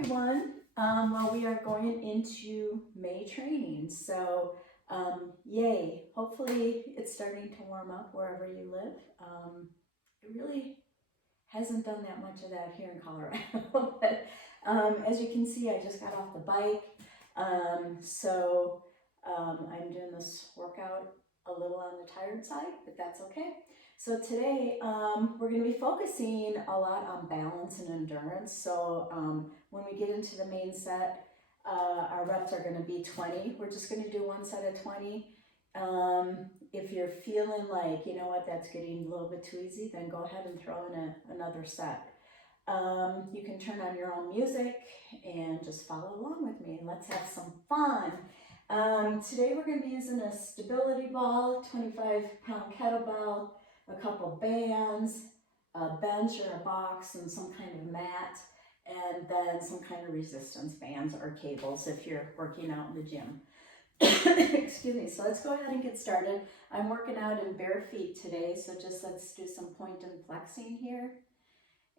everyone. Well, we are going into May training, so yay. Hopefully it's starting to warm up wherever you live. It really hasn't done that much of that here in Colorado, but as you can see, I just got off the bike. I'm doing this workout a little on the tired side, but that's okay. So today we're going to be focusing a lot on balance and endurance. So when we get into the main set, our reps are going to be 20. We're just going to do one set of 20. If you're feeling like, you know what, that's getting a little bit too easy, then go ahead and throw in another set. You can turn on your own music and just follow along with me. Let's have some fun. Today we're going to be using a stability ball, 25-pound kettlebell, a couple bands, a bench or a box, and some kind of mat, and then some kind of resistance bands or cables if you're working out in the gym. Excuse me. So let's go ahead and get started. I'm working out in bare feet today, so just let's do some point and flexing here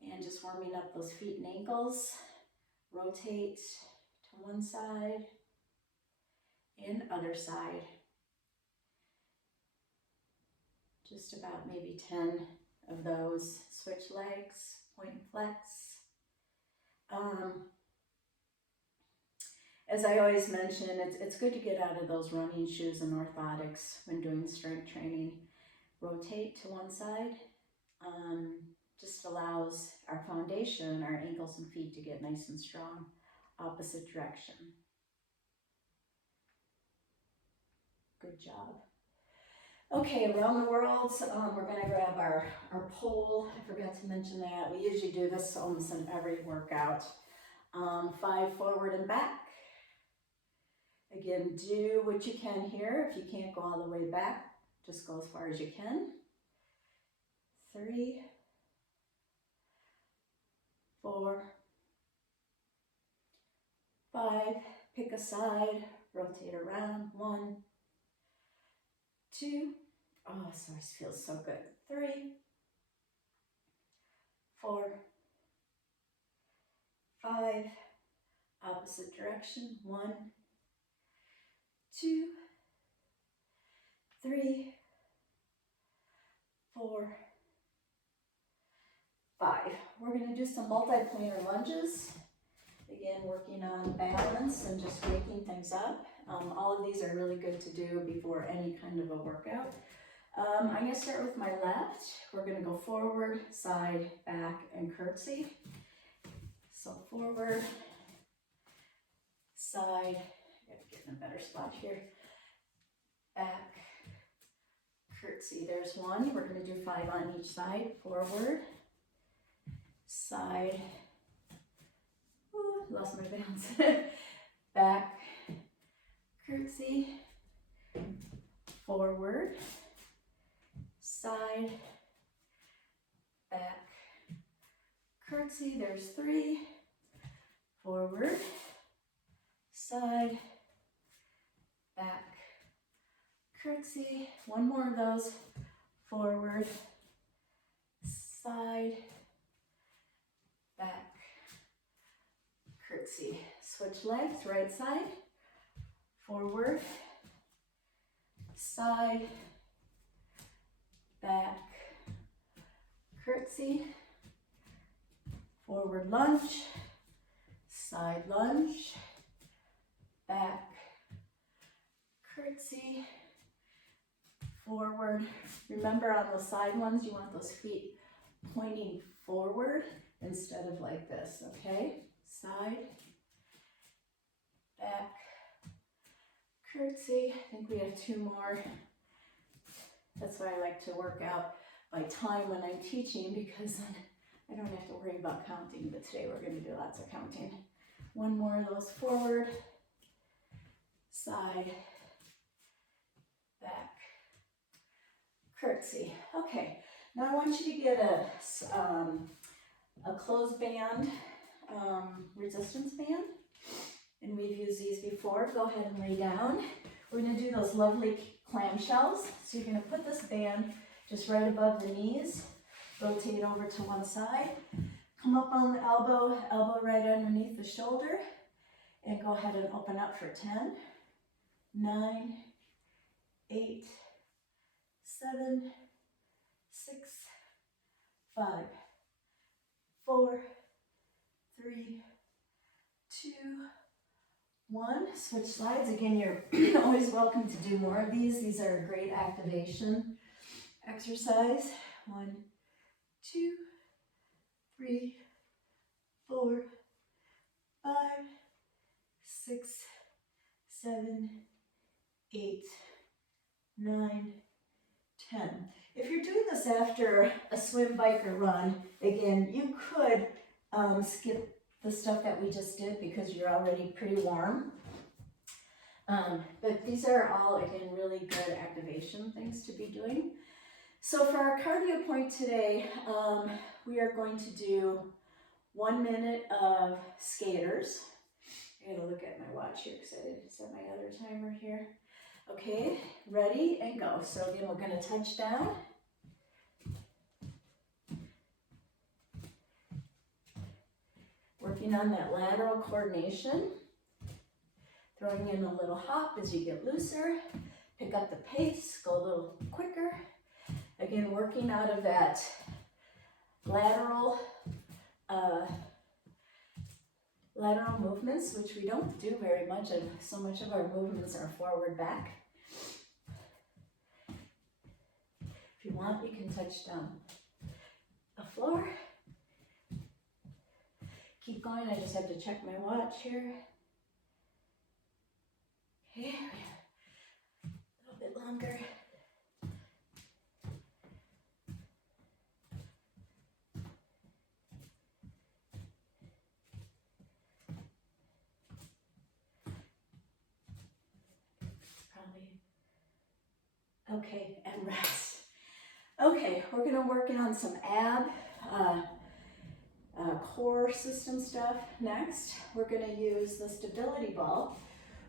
and just warming up those feet and ankles. Rotate to one side and other side. Just about maybe 10 of those. Switch legs, point and flex. As I always mention, it's good to get out of those running shoes and orthotics when doing strength training. Rotate to one side. Just allows our foundation, our ankles and feet to get nice and strong. Opposite direction. Good job. Okay, around the world, we're going to grab our pole. I forgot to mention that. We usually do this almost in every workout. 5 forward and back. Again, do what you can here. If you can't go all the way back, just go as far as you can. 3, 4, 5, pick a side, rotate around. 1, 2, oh, this feels so good. 3, 4, 5, opposite direction. 1, 2, 3, 4, 5. We're going to do some multi-planar lunges. Again, working on balance and just waking things up. All of these are really good to do before any kind of a workout. I'm going to start with my left. We're going to go forward, side, back, and curtsy. So forward, side, gotta get in a better spot here, back, curtsy. There's 1. We're going to do 5 on each side. Forward, side, ooh, lost my balance. Back, curtsy, forward, side, back, curtsy. There's 3. Forward, side, back, curtsy. 1 more of those. Forward, side, back, curtsy. Switch legs, right side. Forward, side, back, curtsy. Forward lunge, side lunge, back, curtsy, forward. Remember on the side ones, you want those feet pointing forward instead of like this, okay? Side, back, curtsy. I think we have 2 more. That's why I like to work out by time when I'm teaching, because then I don't have to worry about counting, but today we're going to do lots of counting. 1 more of those. Forward, side, back, curtsy. Okay, now I want you to get a closed band, resistance band, and we've used these before. Go ahead and lay down. We're going to do those lovely clamshells. So you're going to put this band just right above the knees, rotate over to one side, Come up on the elbow, elbow right underneath the shoulder, and go ahead and open up for 10, 9, 8, 7, 6, 5, 4, 3, 2, 1. Switch sides. Again, you're always welcome to do more of these. These are a great activation exercise. 1, 2, 3, 4, 5, 6, 7, 8, 9, 10. If you're doing this after a swim, bike, or run, again, you could skip the stuff that we just did because you're already pretty warm. But these are all, again, really good activation things to be doing. So for our cardio point today, we are going to do 1 minute of skaters. I gotta look at my watch here because I didn't set my other timer here. Okay, ready and go. So again, we're gonna touch down. Working on that lateral coordination. Throwing in a little hop as you get looser. Pick up the pace, go a little quicker. Again, working out of that lateral movements, which we don't do very much of. So much of our movements are forward back. If you want, you can touch down the floor. Keep going. I just have to check my watch here. Okay, a little bit longer. Okay, and rest. Okay, we're gonna work on some ab, core system stuff next. We're gonna use the stability ball.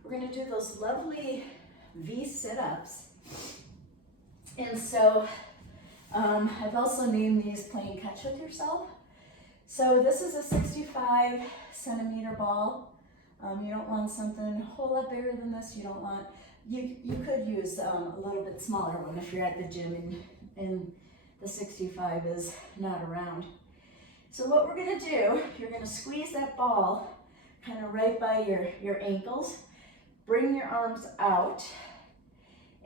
We're gonna do those lovely V sit-ups. And so I've also named these playing catch with yourself. So this is a 65 centimeter ball. You don't want something a whole lot bigger than this. You don't want, you could use a little bit smaller one if you're at the gym and the 65 is not around. So what we're gonna do, you're gonna squeeze that ball kind of right by your ankles, bring your arms out,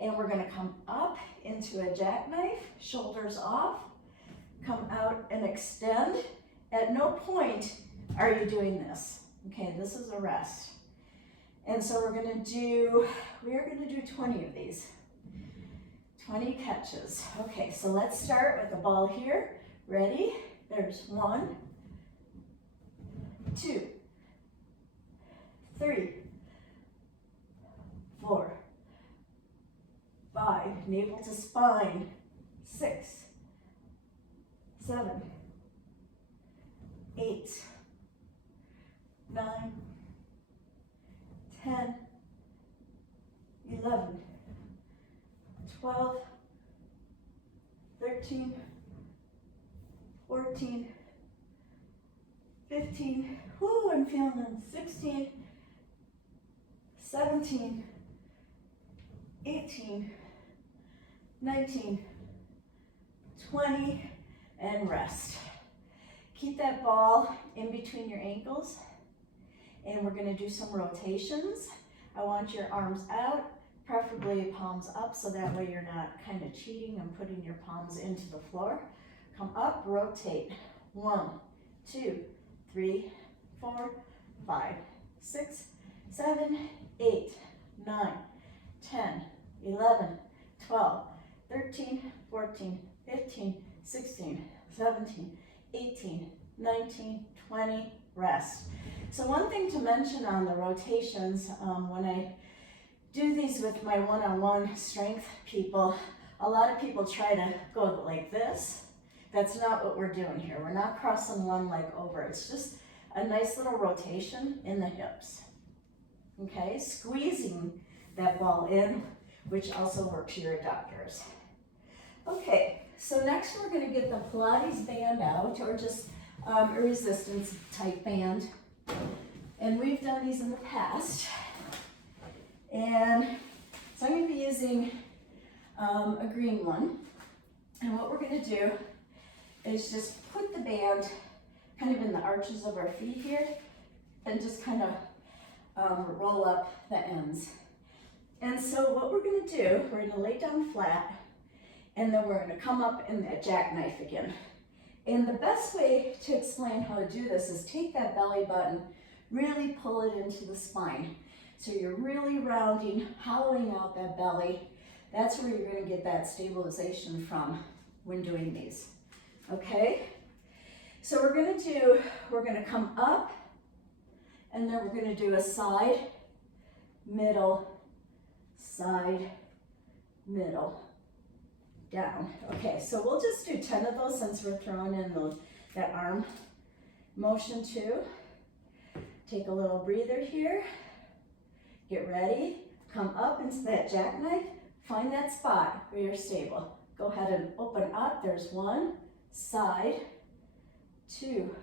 and we're gonna come up into a jackknife, shoulders off, come out and extend. At no point are you doing this. Okay, this is a rest. And so we are gonna do 20 of these. 20 catches. Okay, so let's start with the ball here. Ready? There's 1, 2, 3, 4, 5, navel to spine, 6, 7, 8, 9, 10, 11, 12, 13, 14, 15, whoo, I'm feeling them, 16, 17, 18, 19, 20, and rest. Keep that ball in between your ankles, and we're going to do some rotations. I want your arms out, preferably palms up, so that way you're not kind of cheating and putting your palms into the floor. Come up, rotate. 1, 2, 3, 4, 5, 6, 7, 8, 9, 10, 11, 12, 13, 14, 15, 16, 17, 18, 19, 20, rest. So one thing to mention on the rotations, when I do these with my one-on-one strength people, a lot of people try to go like this. That's not what we're doing here. We're not crossing one leg over. It's just a nice little rotation in the hips. Okay, squeezing that ball in, which also works your adductors. Okay, so next we're going to get the Pilates band out, or just a resistance type band. And we've done these in the past. And so I'm going to be using a green one. And what we're going to do is just put the band kind of in the arches of our feet here and just kind of roll up the ends. And so what we're going to do, we're going to lay down flat, and then we're going to come up in that jackknife again. And the best way to explain how to do this is take that belly button, really pull it into the spine. So you're really rounding, hollowing out that belly. That's where you're going to get that stabilization from when doing these. Okay? So we're going to come up, and then we're going to do a side, middle, side, middle, down. Okay, so we'll just do 10 of those since we're throwing in that arm motion too. Take a little breather here. Get ready. Come up into that jackknife. Find that spot where you're stable. Go ahead and open up. There's 1, side, 2,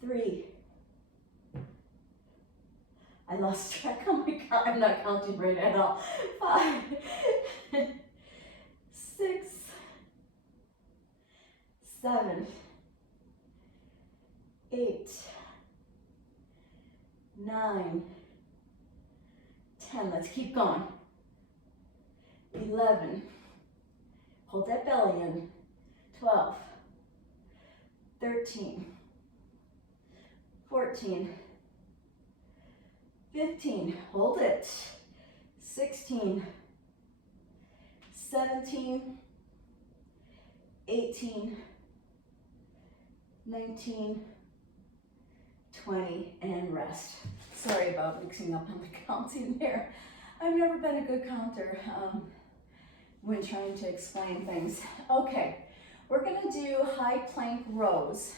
3. I lost track. Oh my God, I'm not counting right at all. 5, 6, 7, 8, 9, 10. Let's keep going. 11. Hold that belly in. 12, 13, 14, 15, hold it. 16, 17, 18, 19, 20, and rest. Sorry about mixing up on the counting there. I've never been a good counter when trying to explain things. Okay, we're gonna do high plank rows.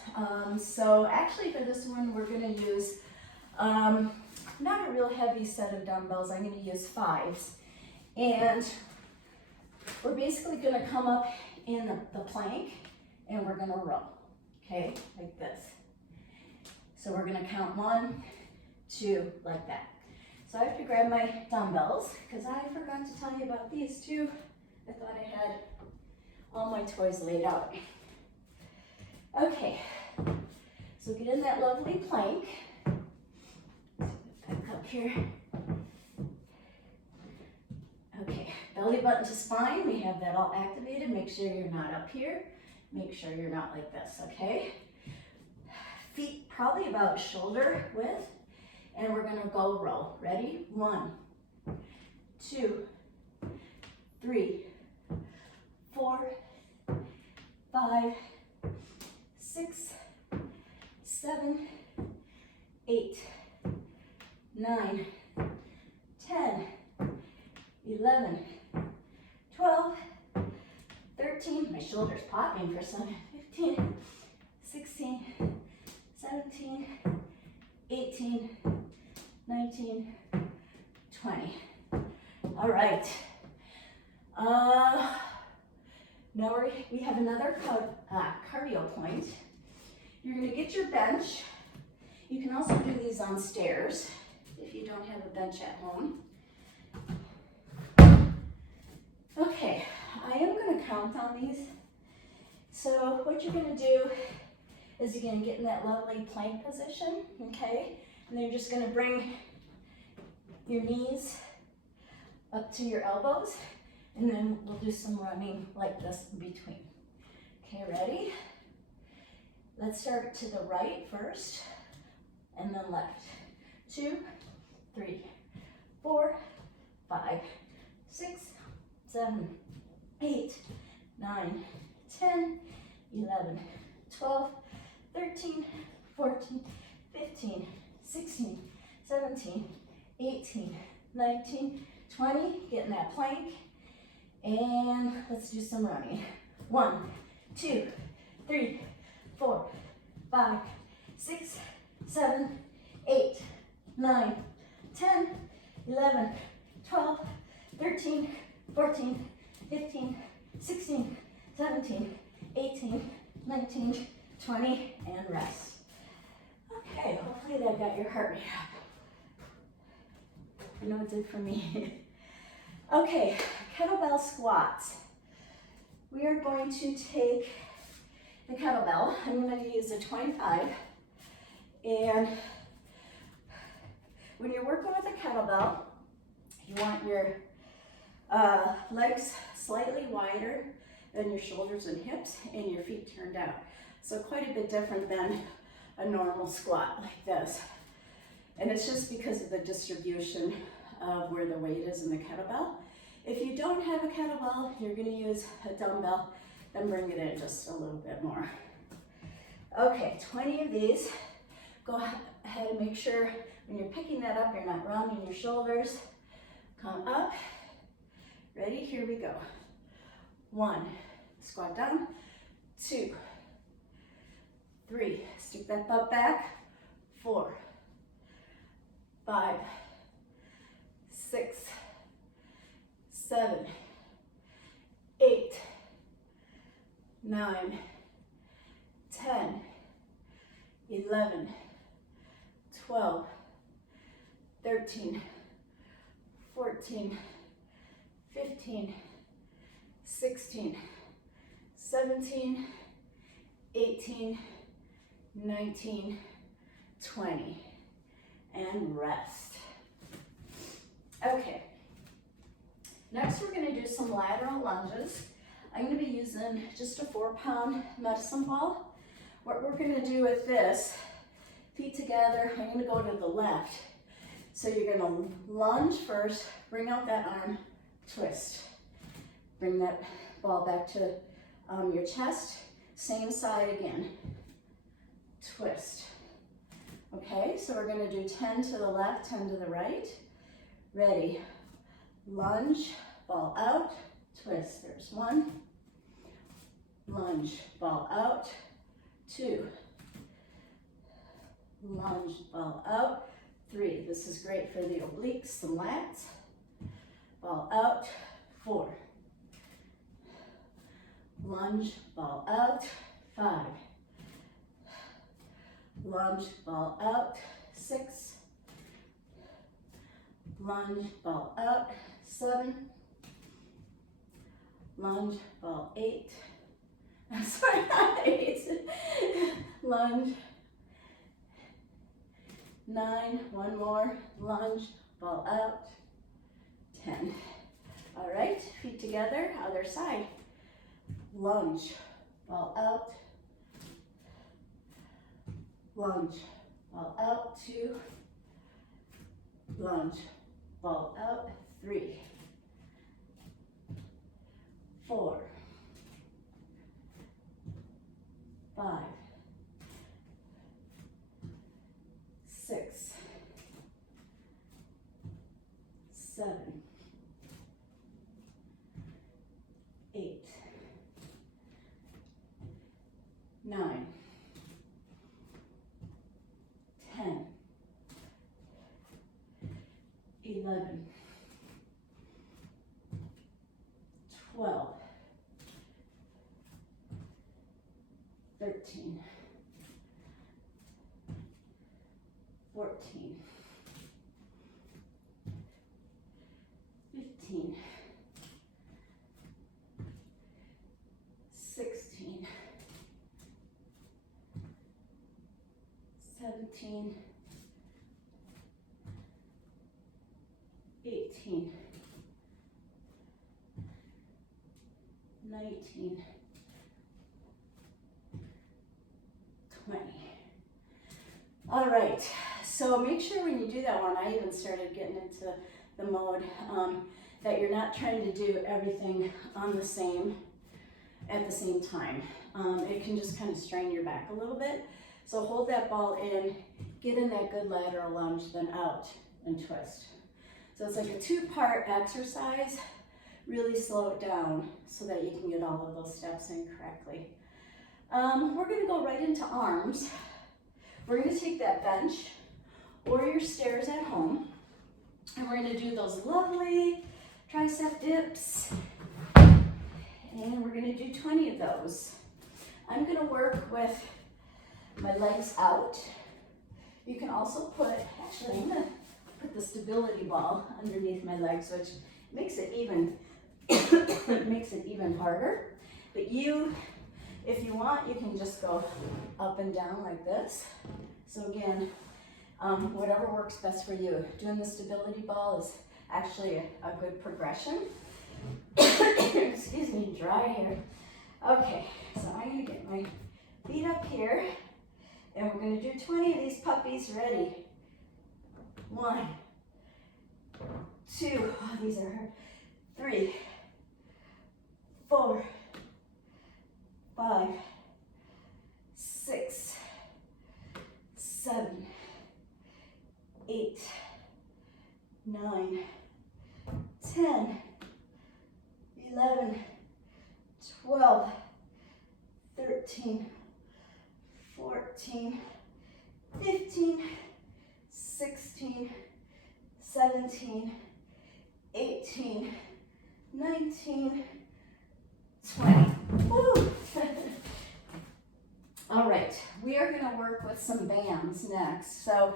So actually for this one, we're gonna use not a real heavy set of dumbbells. I'm going to use 5s. And we're basically going to come up in the plank and we're going to row. Okay, like this. So we're going to count 1, 2, like that. So I have to grab my dumbbells because I forgot to tell you about these too. I thought I had all my toys laid out. Okay, so get in that lovely plank. Up here. Okay, belly button to spine. We have that all activated. Make sure you're not up here. Make sure you're not like this, okay? Feet probably about shoulder width. And we're gonna go row. Ready? 1, 2, 3, 4, 5, 6, 7, 8, 9, 10, 11, 12, 13, my shoulder's popping for some, 15, 16, 17, 18, 19, 20. All right. Now we have another cardio point. You're gonna get your bench. You can also do these on stairs if you don't have a bench at home. Okay, I am going to count on these. So what you're going to do is you're going to get in that lovely plank position, okay? And then you're just going to bring your knees up to your elbows, and then we'll do some running like this in between. Okay, ready? Let's start to the right first, and then left. 2, 3, 4, 5, 6, 7, 8, 9, 10, 11, 12, 13, 14, 15, 16, 17, 18, 19, 20. Get in that plank. And let's do some running. 1, 2, 3, 4, 5, 6, 7, 8, 9, 10, 11, 12, 13, 14, 15, 16, 17, 18, 19, 20, and rest. Okay, hopefully that got your heart rate up. I know it did for me. Okay, kettlebell squats. We are going to take the kettlebell. I'm going to use a 25. And when you're working with a kettlebell, you want your legs slightly wider than your shoulders and hips, and your feet turned out. So quite a bit different than a normal squat like this. And it's just because of the distribution of where the weight is in the kettlebell. If you don't have a kettlebell, you're going to use a dumbbell, then bring it in just a little bit more. Okay, 20 of these. Go ahead and make sure when you're picking that up, you're not rounding your shoulders. Come up. Ready? Here we go. 1, squat down. 2, 3, stick that butt back. 4, 5, 6, 7, 8, 9, 10, 11, 12, 13, 14, 15, 16, 17, 18, 19, 20, and rest. Okay, next we're going to do some lateral lunges. I'm going to be using just a 4-pound medicine ball. What we're going to do with this, feet together, I'm going to go to the left. So you're going to lunge first, bring out that arm, twist. Bring that ball back to your chest, same side again, twist. Okay, so we're going to do 10 to the left, 10 to the right. Ready, lunge, ball out, twist. There's 1, lunge, ball out, 2, lunge, ball out, 3. This is great for the obliques, the lats. Ball out, 4. Lunge, ball out, 5. Lunge, ball out, 6. Lunge, ball out, 7. Lunge, ball 8. I'm sorry, not 8. Lunge, 9. 1 more. Lunge, ball out, 10. All right, feet together, other side. Lunge, ball out, lunge, ball out, 2, lunge, ball out, 3, 4, 5, 6, 7, 8, 9, 10, 11, 12, 13, 14, 15, 16, 17, 18, 19, 20. All right, so make sure when you do that one, I even started getting into the mode that you're not trying to do everything at the same time. It can just kind of strain your back a little bit. So hold that ball in, get in that good lateral lunge, then out and twist. So it's like a 2-part exercise. Really slow it down so that you can get all of those steps in correctly. We're going to go right into arms. We're going to take that bench or your stairs at home, and we're going to do those lovely tricep dips, and we're going to do 20 of those. I'm gonna work with my legs out. You can also put, actually I'm gonna put the stability ball underneath my legs, which makes it even, makes it even harder. But you, if you want, you can just go up and down like this. So again, whatever works best for you. Doing the stability ball is actually a good progression. Excuse me, dry hair. Okay, so I'm gonna get my feet up here and we're gonna do 20 of these puppies. Ready? 1, 2, oh, these are hard. 3, 4, 5, 6, 7, 8, 9, 10, 11, 12, 13, 14, 15, 16, 17, 18, 19, 20. Woo! All right, we are going to work with some bands next. So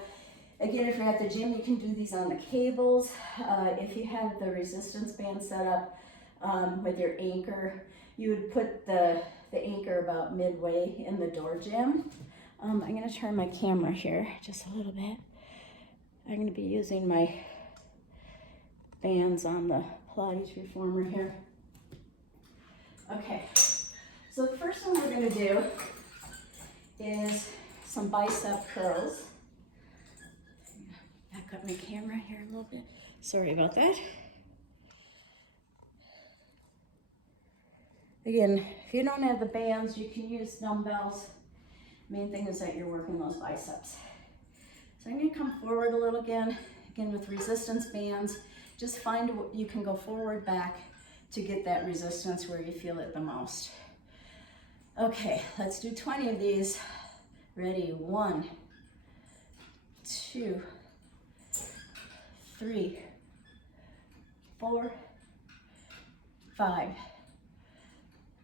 again, if you're at the gym, you can do these on the cables. If you have the resistance band set up with your anchor, you would put the anchor about midway in the door jamb. I'm going to turn my camera here just a little bit. I'm going to be using my bands on the Pilates reformer here. Okay, so the first one we're going to do is some bicep curls. Back up my camera here a little bit. Sorry about that. Again, if you don't have the bands, you can use dumbbells. Main thing is that you're working those biceps. So I'm going to come forward a little again with resistance bands. Just find what you can go forward, back to get that resistance where you feel it the most. Okay, let's do 20 of these. Ready? 1, 2, 3, 4, 5,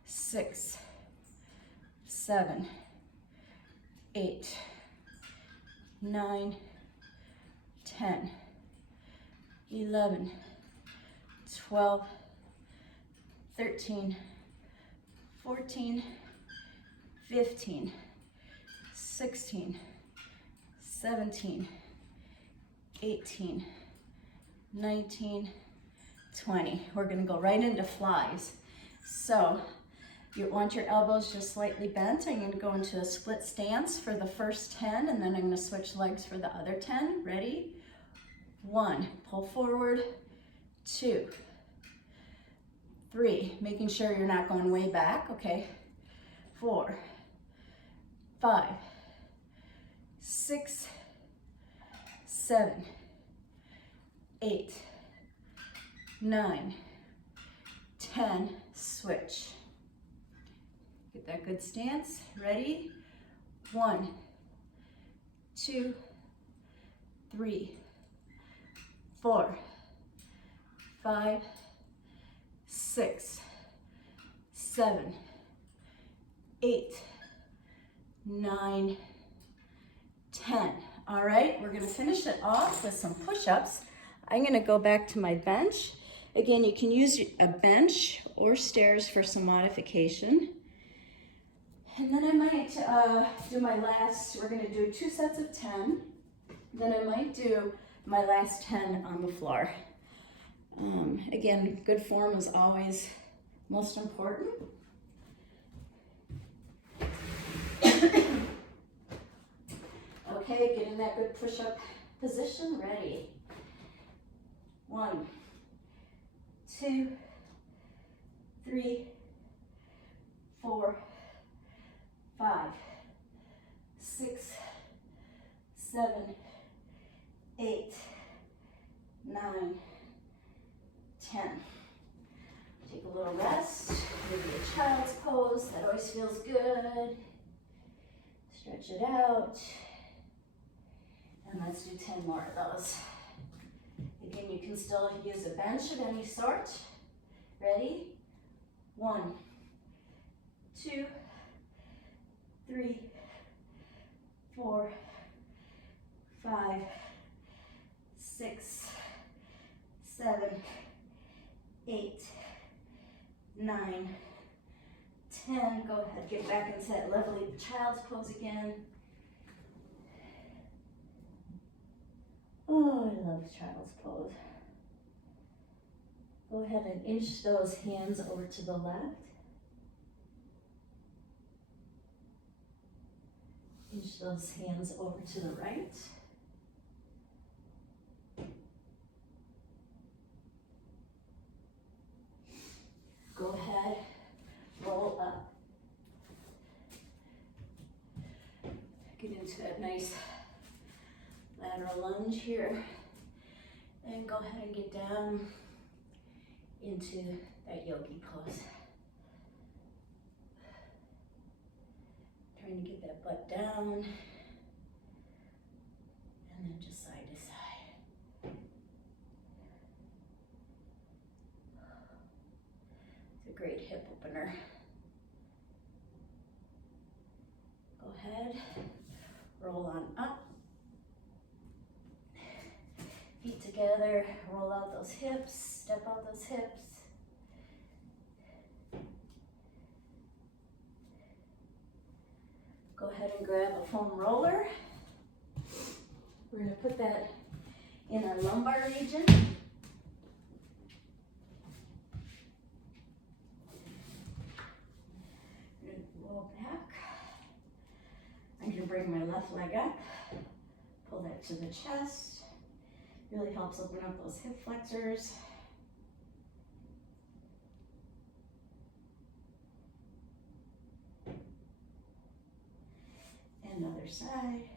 6, 7, 8, 9, 10, 11, 12, 13, 14, 15, 16, 17, 18, 19, 20. We're going to go right into flies. So you want your elbows just slightly bent. I'm going to go into a split stance for the first 10, and then I'm going to switch legs for the other 10. Ready? 1, pull forward. 2, 3, making sure you're not going way back, okay? 4, 5, 6, 7, 8, 9, 10, switch. Get that good stance. Ready? 1, 2, 3, 4, 5, 6, 7, 8, 9, 10. All right, we're going to finish it off with some push-ups. I'm going to go back to my bench. Again, you can use a bench or stairs for some modification. And then I might do my last, we're going to do 2 sets of 10. Then I might do my last 10 on the floor. Again, good form is always most important. Okay, get in that good push-up position. Ready? 1, 2, 3, 4, 5, 6, 7, 8, 9, 10. Take a little rest, maybe a child's pose, that always feels good. Stretch it out. And let's do 10 more of those. Again, you can still use a bench of any sort. Ready? 1, 2, 3, 4, 5, 6, 7, 8, 9, 10. Go ahead, get back into that lovely child's pose again. Oh, I love child's pose. Go ahead and inch those hands over to the left. Inch those hands over to the right. Go ahead, roll up. Get into that nice lateral lunge here. And go ahead and get down into that yogi pose. Trying to get that butt down. And then just side to side. It's a great hip opener. Go ahead, roll on up. Feet together, roll out those hips, step out those hips. Go ahead and grab a foam roller. We're going to put that in our lumbar region. Roll back. I'm going to bring my left leg up, pull that to the chest. Really helps open up those hip flexors. And other side.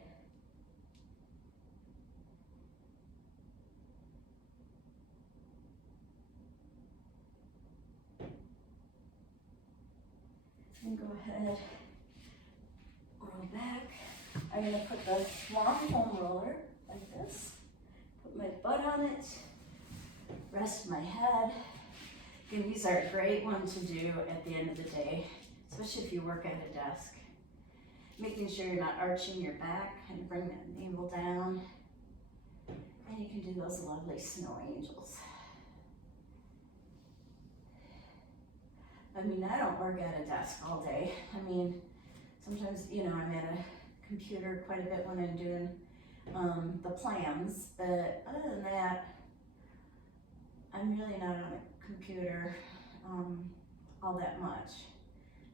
And go ahead, roll back. I'm going to put the long foam roller like this. Put my butt on it, rest my head. And these are a great one to do at the end of the day, especially if you work at a desk. Making sure you're not arching your back and bring that navel down. And you can do those lovely snow angels. I mean, I don't work at a desk all day. I mean, sometimes, you know, I'm at a computer quite a bit when I'm doing the plans, but other than that, I'm really not on a computer all that much,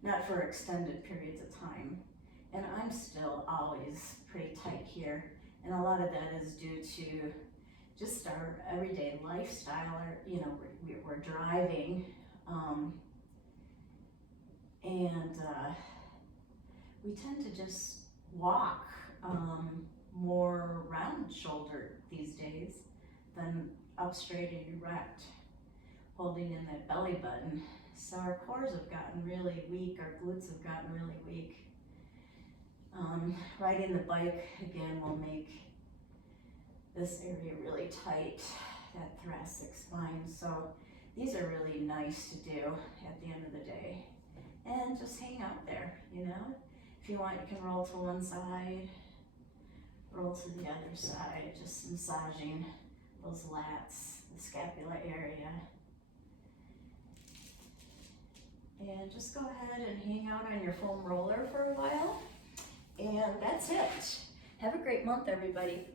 not for extended periods of time. And I'm still always pretty tight here, and a lot of that is due to just our everyday lifestyle. Or, you know, we're driving, and we tend to just walk more round shouldered these days than up straight and erect, holding in that belly button. So our cores have gotten really weak, our glutes have gotten really weak. Riding the bike again will make this area really tight, that thoracic spine. So these are really nice to do at the end of the day. And just hang out there, you know? If you want, you can roll to one side, roll to the other side, just massaging those lats, the scapula area. And just go ahead and hang out on your foam roller for a while. And that's it. Have a great month, everybody.